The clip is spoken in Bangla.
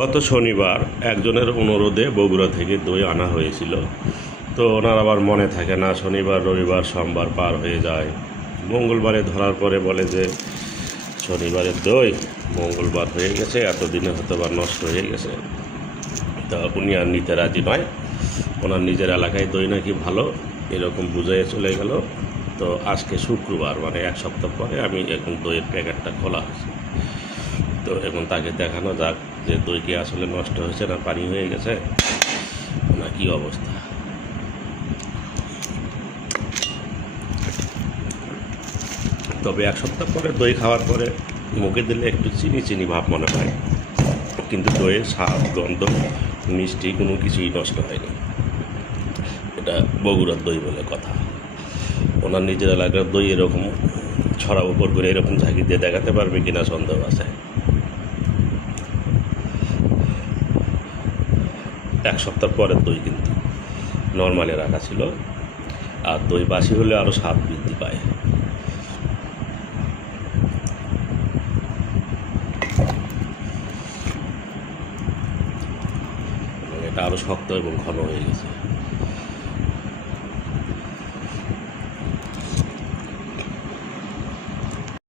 গত শনিবার একজনের অনুরোধে বগুড়া থেকে দই আনা হয়েছিল। তো ওনার আবার মনে থাকে না, শনিবার রবিবার সোমবার পার হয়ে যায়। মঙ্গলবারে ধরার পরে বলে যে শনিবারের দই মঙ্গলবার হয়ে গেছে, এতদিনে হয়তো বা নষ্ট হয়ে গেছে। তা উনি আর নিতে রাজি নয়। ওনার নিজের এলাকায় দই নাকি ভালো, এরকম বুঝিয়ে চলে গেল। তো আজকে শুক্রবার, মানে এক সপ্তাহ পরে আমি এখন দইয়ের প্যাকেটটা খোলা হয়েছে। তো এখন তাকে দেখানো যাক যে দই কি আসলে নষ্ট হয়েছে না পানি হয়ে গেছে না কি অবস্থা। তবে এক সপ্তাহ পরে দই খাওয়ার পরে মুখে দিলে একটু চিনি চিনি ভাব মনে হয়, কিন্তু দইয়ের স্বাদ, গন্ধ, মিষ্টি কোনো কিছুই নষ্ট হয়নি। এটা বগুড়ার দই বলে কথা। ওনার নিজের এলাকার দই এরকম ছড়া উপর করে এরকম ঝাঁকি দিয়ে দেখাতে পারবে কিনা সন্দেহ আছে। এক সপ্তাহ পরের দই কিন্তু নর্মালে রাখা ছিল, আর দই বাসি হলে আরও স্বাদ বৃদ্ধি পায়। এটা আরও শক্ত এবং ঘন হয়ে গেছে।